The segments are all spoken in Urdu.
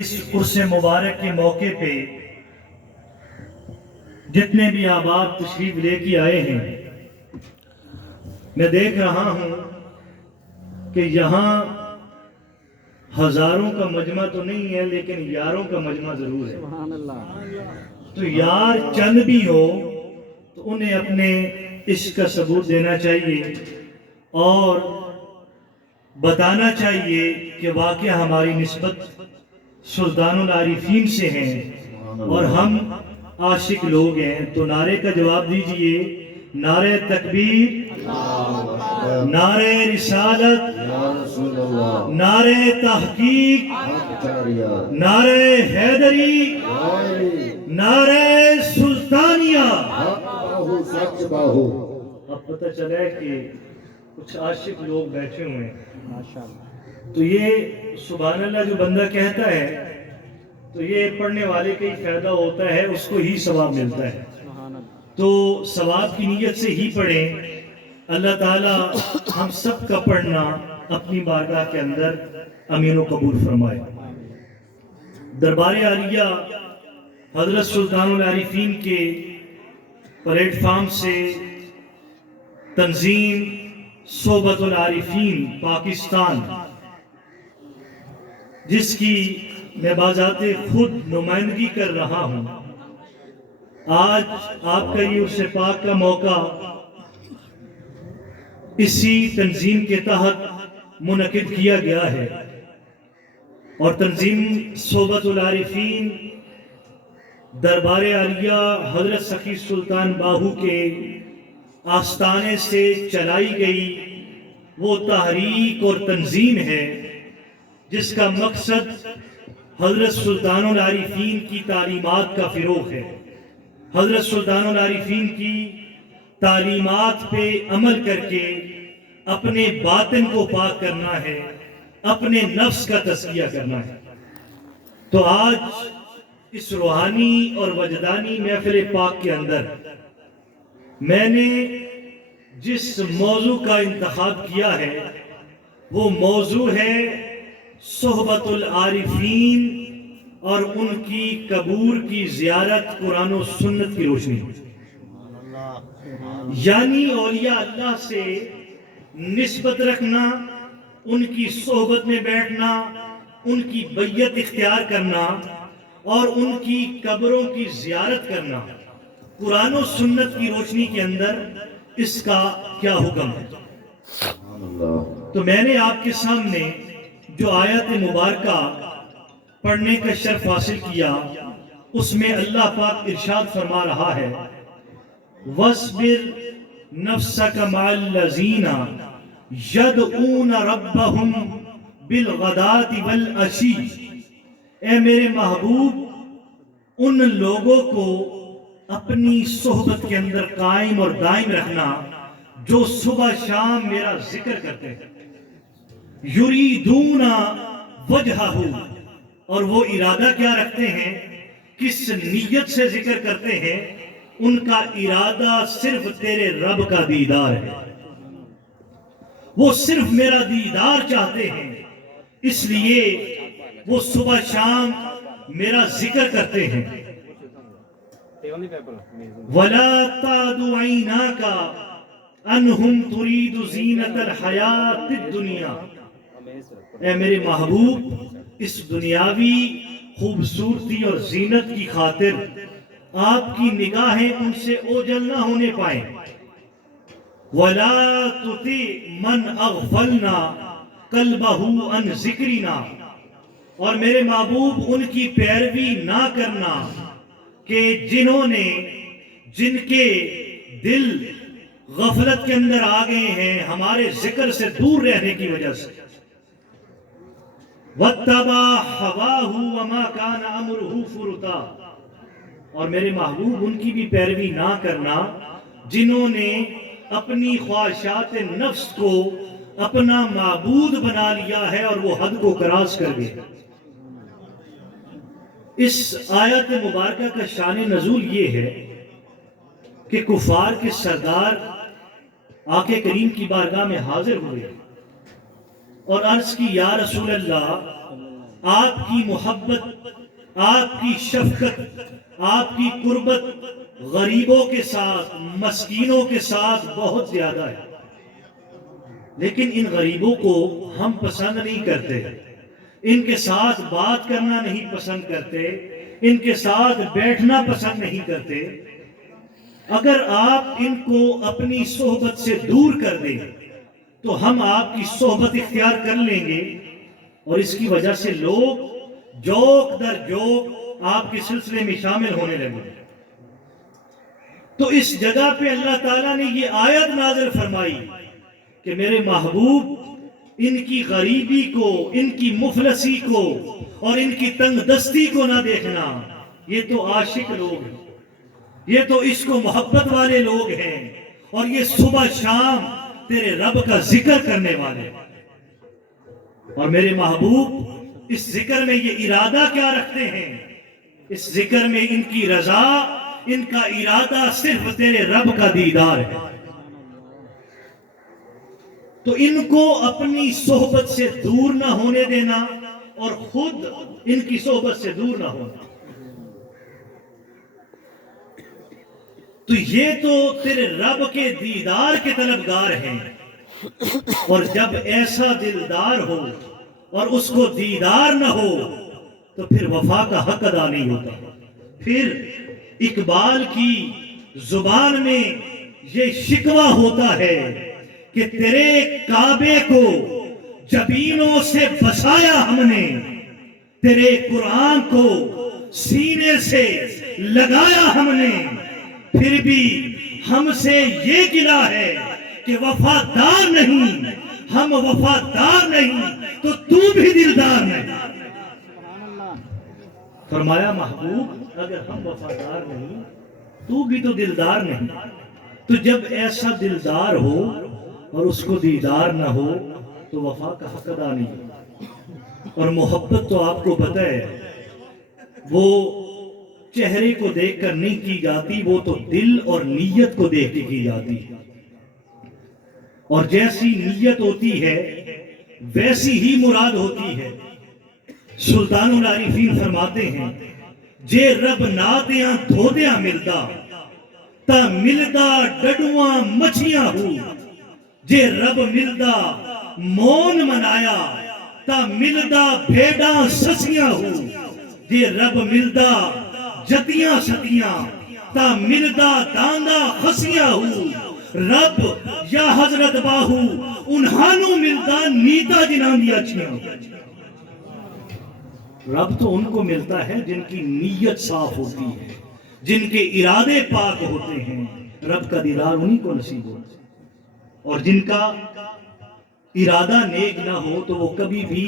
اس عرس مبارک کے موقع پہ جتنے بھی احباب تشریف لے کے آئے ہیں، میں دیکھ رہا ہوں کہ یہاں ہزاروں کا مجمع تو نہیں ہے، لیکن یاروں کا مجمع ضرور ہے۔ سبحان اللہ۔ تو یار چند بھی ہو تو انہیں اپنے عشق کا ثبوت دینا چاہیے اور بتانا چاہیے کہ واقعہ ہماری نسبت سلطان العارفین سے ہیں اور ہم عاشق لوگ ہیں۔ تو نعرے کا جواب دیجئے: نعرہ تکبیر، نعرہ رسالت، نعرہ تحقیق، نعرہ حیدری، نعرہ سلطانیہ۔ اب پتہ چلا ہے کہ کچھ عاشق لوگ بیٹھے ہوئے ہیں، تو یہ سبحان اللہ جو بندہ کہتا ہے تو یہ پڑھنے والے کا ہی فائدہ ہوتا ہے، اس کو ہی ثواب ملتا ہے۔ تو ثواب کی نیت سے ہی پڑھیں۔ اللہ تعالیٰ ہم سب کا پڑھنا اپنی بارگاہ کے اندر امین و قبول فرمائے۔ دربار عالیہ حضرت سلطان العارفین کے پلیٹ فارم سے تنظیم صحبت العارفین پاکستان، جس کی میں بذات خود نمائندگی کر رہا ہوں، آج آپ کا یہ عرس پاک کا موقع اسی تنظیم کے تحت منعقد کیا گیا ہے، اور تنظیم صحبت العارفین دربار عالیہ حضرت سخی سلطان باہو کے آستانے سے چلائی گئی وہ تحریک اور تنظیم ہے جس کا مقصد حضرت سلطان العارفین کی تعلیمات کا فروغ ہے۔ حضرت سلطان العارفین کی تعلیمات پہ عمل کر کے اپنے باطن کو پاک کرنا ہے، اپنے نفس کا تزکیہ کرنا ہے۔ تو آج اس روحانی اور وجدانی محفل پاک کے اندر میں نے جس موضوع کا انتخاب کیا ہے وہ موضوع ہے صحبت العارفین اور ان کی قبور کی زیارت قرآن و سنت کی روشنی، یعنی اولیاء اللہ سے نسبت رکھنا، ان کی صحبت میں بیٹھنا، ان کی بیعت اختیار کرنا اور ان کی قبروں کی زیارت کرنا، قرآن و سنت کی روشنی کے اندر اس کا کیا حکم ہے۔ تو میں نے آپ کے سامنے جو آیت مبارکہ پڑھنے کا شرف حاصل کیا، اس میں اللہ پاک ارشاد فرما رہا ہے: وَاصْبِرْ نَفْسَكَ مَعَ الَّذِينَ يَدْعُونَ رَبَّهُمْ بِالْغَدَاةِ وَالْعَشِيِّ۔ اے میرے محبوب، ان لوگوں کو اپنی صحبت کے اندر قائم اور دائم رکھنا جو صبح شام میرا ذکر کرتے ہیں۔ یریدون وجہہ، اور وہ ارادہ کیا رکھتے ہیں، کس نیت سے ذکر کرتے ہیں؟ ان کا ارادہ صرف تیرے رب کا دیدار ہے، وہ صرف میرا دیدار چاہتے ہیں، اس لیے وہ صبح شام میرا ذکر کرتے ہیں۔ وَلَا تَعْدُ عَيْنَاكَ عَنْهُمْ تُرِيدُ زِينَةَ الْحَيَاةِ الدُّنْيَا۔ اے میرے محبوب، اس دنیاوی خوبصورتی اور زینت کی خاطر آپ کی نگاہیں ان سے اوجل نہ ہونے پائیں۔ وَلَا تُطِعْ مَنْ أَغْفَلْنَا قَلْبَهُ عَنْ ذِكْرِنَا، اور میرے محبوب ان کی پیروی نہ کرنا کہ جن کے دل غفلت کے اندر آ گئے ہیں ہمارے ذکر سے دور رہنے کی وجہ سے۔ وَاتَّبَعَ هَوَاهُ وَمَا كَانَ أَمْرُهُ فُرُطًا، اور میرے محبوب ان کی بھی پیروی نہ کرنا جنہوں نے اپنی خواہشات نفس کو اپنا معبود بنا لیا ہے اور وہ حد کو کراس کر گئے۔ اس آیت مبارکہ کا شان نزول یہ ہے کہ کفار کے سردار آقا کریم کی بارگاہ میں حاضر ہوئے اور عرض کی: یا رسول اللہ، آپ کی محبت، آپ کی شفقت، آپ کی قربت غریبوں کے ساتھ، مسکینوں کے ساتھ بہت زیادہ ہے، لیکن ان غریبوں کو ہم پسند نہیں کرتے، ان کے ساتھ بات کرنا نہیں پسند کرتے، ان کے ساتھ بیٹھنا پسند نہیں کرتے۔ اگر آپ ان کو اپنی صحبت سے دور کر دیں تو ہم آپ کی صحبت اختیار کر لیں گے، اور اس کی وجہ سے لوگ جوک در جوک آپ کے سلسلے میں شامل ہونے لگے۔ تو اس جگہ پہ اللہ تعالیٰ نے یہ آیت نازل فرمائی کہ میرے محبوب ان کی غریبی کو، ان کی مفلسی کو اور ان کی تنگ دستی کو نہ دیکھنا، یہ تو عاشق لوگ ہیں، یہ تو عشق و محبت والے لوگ ہیں، اور یہ صبح شام تیرے رب کا ذکر کرنے والے، اور میرے محبوب اس ذکر میں یہ ارادہ کیا رکھتے ہیں؟ اس ذکر میں ان کی رضا، ان کا ارادہ صرف تیرے رب کا دیدار ہے۔ تو ان کو اپنی صحبت سے دور نہ ہونے دینا اور خود ان کی صحبت سے دور نہ ہونا۔ تو یہ تو تیرے رب کے دیدار کے طلبگار ہیں، اور جب ایسا دلدار ہو اور اس کو دیدار نہ ہو تو پھر وفا کا حق ادا نہیں ہوتا۔ پھر اقبال کی زبان میں یہ شکوہ ہوتا ہے کہ تیرے کعبے کو جبینوں سے بسایا ہم نے، تیرے قرآن کو سینے سے لگایا ہم نے، پھر بھی ہم سے یہ گلہ ہے کہ وفادار نہیں، ہم وفادار نہیں تو تو بھی دلدار نہیں۔ فرمایا محبوب اگر ہم وفادار نہیں تو بھی تو دلدار نہیں۔ تو جب ایسا دلدار ہو اور اس کو دیدار نہ ہو تو وفا کا حق ادا نہیں ہو۔ اور محبت تو آپ کو پتہ ہے وہ چہرے کو دیکھ کر نہیں کی جاتی، وہ تو دل اور نیت کو دیکھ کے کی جاتی ہے، اور جیسی نیت ہوتی ہے ویسی ہی مراد ہوتی ہے۔ سلطان العارفین فرماتے ہیں جے رب نادیاں دھودیاں ملدا تا ملدا ڈڈواں مچھیاں ہو، جے رب ملدا مون منایا تا ملدا بھیڑاں سسیاں ہو، جے رب ملدا جتیاں ستیاں تا ملدا داندا خسیاں ہو، رب یا حضرت باہو انہانو ملدا نیتا جنان دیا چھیاں۔ رب تو ان کو ملتا ہے جن کی نیت صاف ہوتی ہے، جن کے ارادے پاک ہوتے ہیں، رب کا دیدار انہی کو نصیب ہوتا ہے۔ اور جن کا ارادہ نیک نہ ہو تو وہ کبھی بھی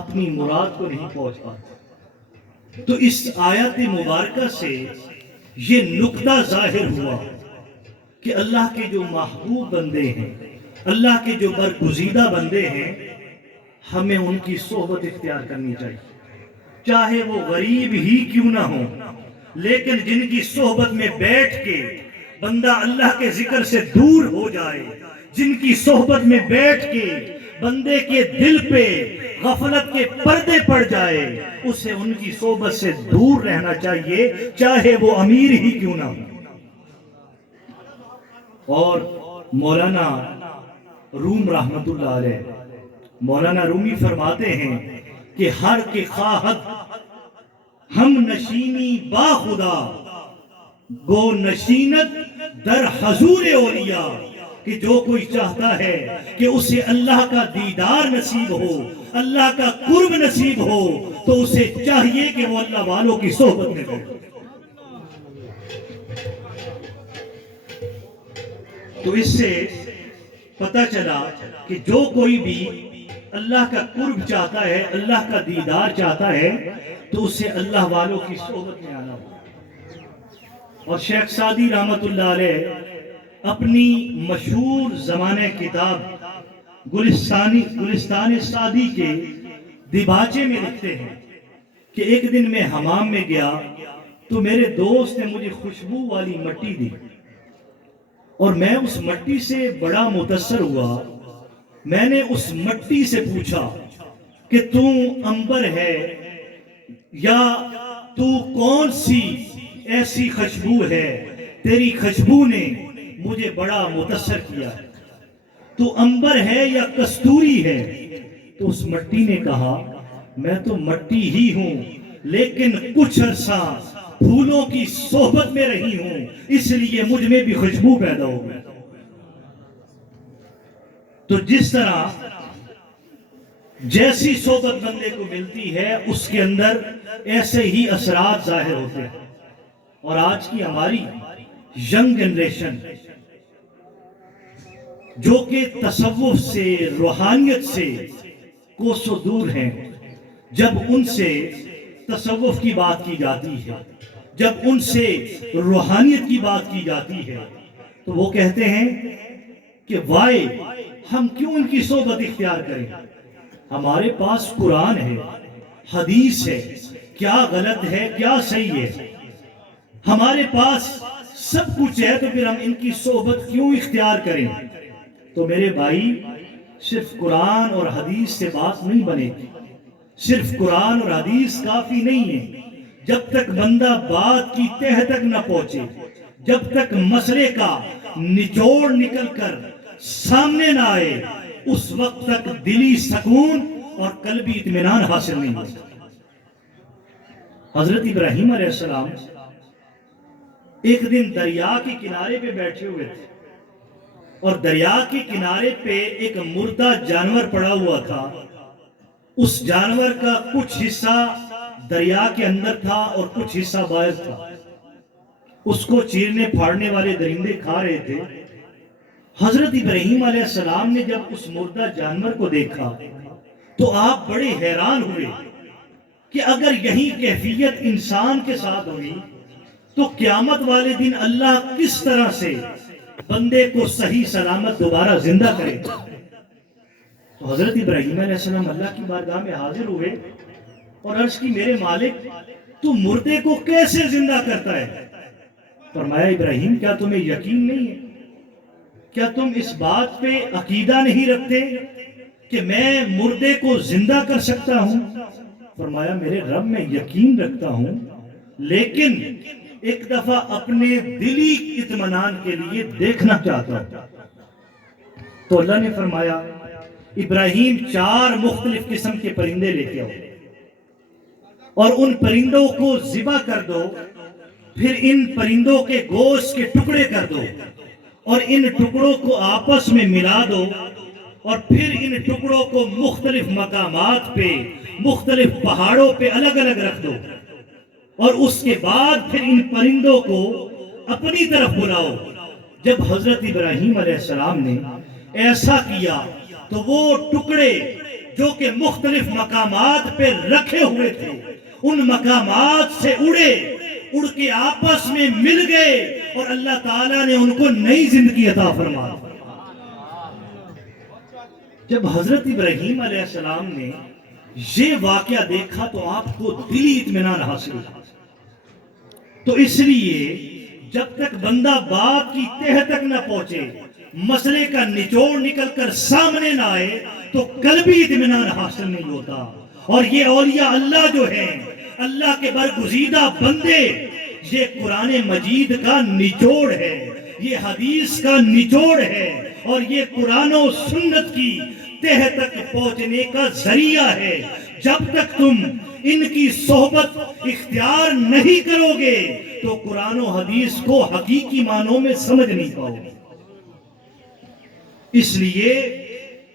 اپنی مراد کو نہیں پہنچ پاتے۔ تو اس آیت مبارکہ سے یہ نقطہ ظاہر ہوا کہ اللہ کے جو محبوب بندے ہیں، اللہ کے جو برگزیدہ بندے ہیں، ہمیں ان کی صحبت اختیار کرنی چاہیے، چاہے وہ غریب ہی کیوں نہ ہو، لیکن جن کی صحبت میں بیٹھ کے بندہ اللہ کے ذکر سے دور ہو جائے، جن کی صحبت میں بیٹھ کے بندے کے دل پہ غفلت کے پردے پڑ جائے، اسے ان کی صحبت سے دور رہنا چاہیے، چاہے وہ امیر ہی کیوں نہ ہو۔ اور مولانا روم رحمت اللہ علیہ، مولانا رومی فرماتے ہیں کہ ہر کے خواہد ہم نشینی با خدا، گو نشینت در حضور اولیاء، کہ جو کوئی چاہتا ہے کہ اسے اللہ کا دیدار نصیب ہو، اللہ کا قرب نصیب ہو، تو اسے چاہیے کہ وہ اللہ والوں کی صحبت میں ہو۔ تو اس سے پتہ چلا کہ جو کوئی بھی اللہ کا قرب چاہتا ہے، اللہ کا دیدار چاہتا ہے، تو اسے اللہ والوں کی صحبت میں آنا ہو۔ اور شیخ سعدی رحمت اللہ علیہ اپنی مشہور زمانہ کتاب گلستان سعدی کے دیباچے میں لکھتے ہیں کہ ایک دن میں حمام میں گیا تو میرے دوست نے مجھے خوشبو والی مٹی دی، اور میں اس مٹی سے بڑا متاثر ہوا۔ میں نے اس مٹی سے پوچھا کہ تو عنبر ہے یا تو کون سی ایسی خوشبو ہے، تیری خوشبو نے مجھے بڑا متاثر کیا ہے، تو عنبر ہے یا کستوری ہے؟ تو اس مٹی نے کہا میں تو مٹی ہی ہوں، لیکن کچھ عرصہ پھولوں کی صحبت میں رہی ہوں، اس لیے مجھ میں بھی خوشبو پیدا ہو گئی۔ تو جس طرح جیسی صحبت بندے کو ملتی ہے اس کے اندر ایسے ہی اثرات ظاہر ہوتے ہیں۔ اور آج کی ہماری ینگ جنریشن جو کہ تصوف سے، روحانیت سے کوسوں دور ہیں، جب ان سے تصوف کی بات کی جاتی ہے، جب ان سے روحانیت کی بات کی جاتی ہے، تو وہ کہتے ہیں کہ وائے ہم کیوں ان کی صحبت اختیار کریں؟ ہمارے پاس قرآن ہے، حدیث ہے، کیا غلط ہے کیا صحیح ہے، ہمارے پاس سب کچھ ہے، تو پھر ہم ان کی صحبت کیوں اختیار کریں؟ تو میرے بھائی، صرف قرآن اور حدیث سے بات نہیں بنے گی، صرف قرآن اور حدیث کافی نہیں ہے۔ جب تک بندہ بات کی تہہ تک نہ پہنچے، جب تک مسئلے کا نچوڑ نکل کر سامنے نہ آئے، اس وقت تک دلی سکون اور قلبی اطمینان حاصل نہیں ہوتا۔ حضرت ابراہیم علیہ السلام ایک دن دریا کے کنارے پہ بیٹھے ہوئے تھے، اور دریا کے کنارے پہ ایک مردہ جانور پڑا ہوا تھا۔ اس جانور کا کچھ حصہ دریا کے اندر تھا اور کچھ حصہ باہر تھا۔ اس کو چیرنے پھاڑنے والے درندے کھا رہے تھے۔ حضرت ابراہیم علیہ السلام نے جب اس مردہ جانور کو دیکھا تو آپ بڑے حیران ہوئے کہ اگر یہی کیفیت انسان کے ساتھ ہوئی تو قیامت والے دن اللہ کس طرح سے بندے کو صحیح سلامت دوبارہ زندہ کرے؟ تو حضرت ابراہیم علیہ السلام اللہ کی بارگاہ میں حاضر ہوئے اور عرض کی میرے مالک تو مردے کو کیسے زندہ کرتا ہے؟ فرمایا ابراہیم کیا تمہیں یقین نہیں ہے؟ کیا تم اس بات پہ عقیدہ نہیں رکھتے کہ میں مردے کو زندہ کر سکتا ہوں؟ فرمایا میرے رب میں یقین رکھتا ہوں، لیکن ایک دفعہ اپنے دلی اطمینان کے لیے دیکھنا چاہتا ہوں۔ تو اللہ نے فرمایا ابراہیم 4 مختلف قسم کے پرندے لے کے آؤ اور ان پرندوں کو ذبح کر دو، پھر ان پرندوں کے گوشت کے ٹکڑے کر دو اور ان ٹکڑوں کو آپس میں ملا دو، اور پھر ان ٹکڑوں کو مختلف مقامات پہ، مختلف پہاڑوں پہ الگ الگ رکھ دو، اور اس کے بعد پھر ان پرندوں کو اپنی طرف بلاؤ۔ جب حضرت ابراہیم علیہ السلام نے ایسا کیا تو وہ ٹکڑے جو کہ مختلف مقامات پہ رکھے ہوئے تھے ان مقامات سے اڑ کے آپس میں مل گئے، اور اللہ تعالیٰ نے ان کو نئی زندگی عطا فرمائی۔ جب حضرت ابراہیم علیہ السلام نے یہ واقعہ دیکھا تو آپ کو دلی اطمینان حاصل ہوا۔ تو اس لیے جب تک بندہ بات کی تہہ تک نہ پہنچے، مسئلے کا نچوڑ نکل کر سامنے نہ آئے، تو قلبی اطمینان حاصل نہیں ہوتا۔ اور یہ اولیاء اللہ جو ہیں، اللہ کے برگزیدہ بندے، یہ قرآن مجید کا نچوڑ ہے، یہ حدیث کا نچوڑ ہے، اور یہ قرآن و سنت کی تہہ تک پہنچنے کا ذریعہ ہے۔ جب تک تم ان کی صحبت اختیار نہیں کرو گے تو قرآن و حدیث کو حقیقی معنوں میں سمجھ نہیں پاؤ گے۔ اس لیے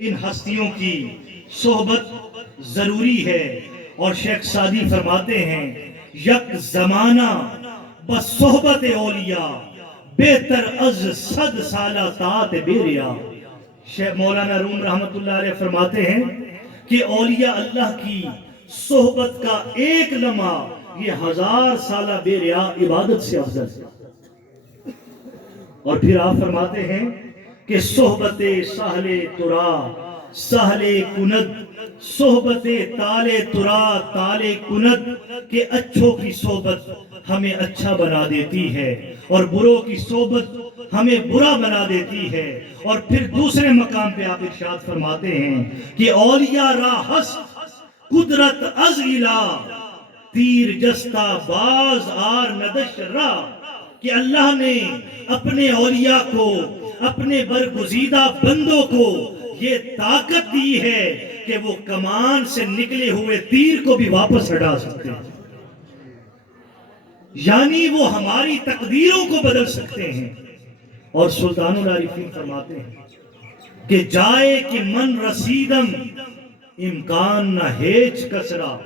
ان ہستیوں کی صحبت ضروری ہے، اور شیخ سعدی فرماتے ہیں یک زمانہ بس صحبت اولیاء بہتر از 100 سالہ طاعت بیریا۔ شیخ مولانا روم رحمت اللہ علیہ فرماتے ہیں کہ اولیاء اللہ کی صحبت کا ایک لمحہ یہ 1000 سالہ بے ریا عبادت سے افضل ہے۔ اور پھر آپ فرماتے ہیں کہ صحبت سہل ترا سہل کند، صحبت تال ترا تال کند، کہ اچھوں کی صحبت ہمیں اچھا بنا دیتی ہے اور بروں کی صحبت ہمیں برا بنا دیتی ہے۔ اور پھر دوسرے مقام پہ آپ ارشاد فرماتے ہیں کہ اولیاء را ہست قدرت از الہ تیر جستا باز آر ندش را، کہ اللہ نے اپنے اولیاء کو، اپنے برگزیدہ بندوں کو یہ طاقت دی ہے کہ وہ کمان سے نکلے ہوئے تیر کو بھی واپس ہٹا سکتے ہیں، یعنی وہ ہماری تقدیروں کو بدل سکتے ہیں۔ اور سلطان العارفین فرماتے ہیں کہ جائے کہ من رسیدم امکان نہ ہیچ کسرا،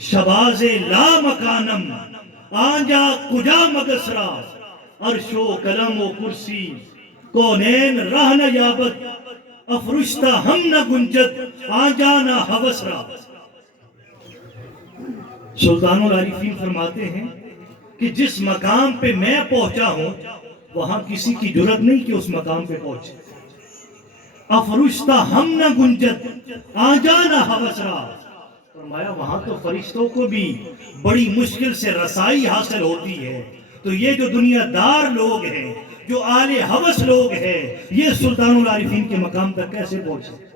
شباز لا مکانم آنجا کجا مگسرا، عرش و قلم و کرسی کونین راہ نہ یابت، افرشتہ ہم نہ گنجت آنجا نہ حوسرا۔ سلطان العارفین فرماتے ہیں کہ جس مقام پہ میں پہنچا ہوں وہاں کسی کی جرت نہیں کہ اس مقام پہ پہنچے۔ افرشتہ ہم نہ گنجت آنجا نہ حوسرا، فرمایا وہاں تو فرشتوں کو بھی بڑی مشکل سے رسائی حاصل ہوتی ہے، تو یہ جو دنیا دار لوگ ہیں، جو اہل ہوس لوگ ہیں، یہ سلطان العارفین کے مقام تک کیسے پہنچے؟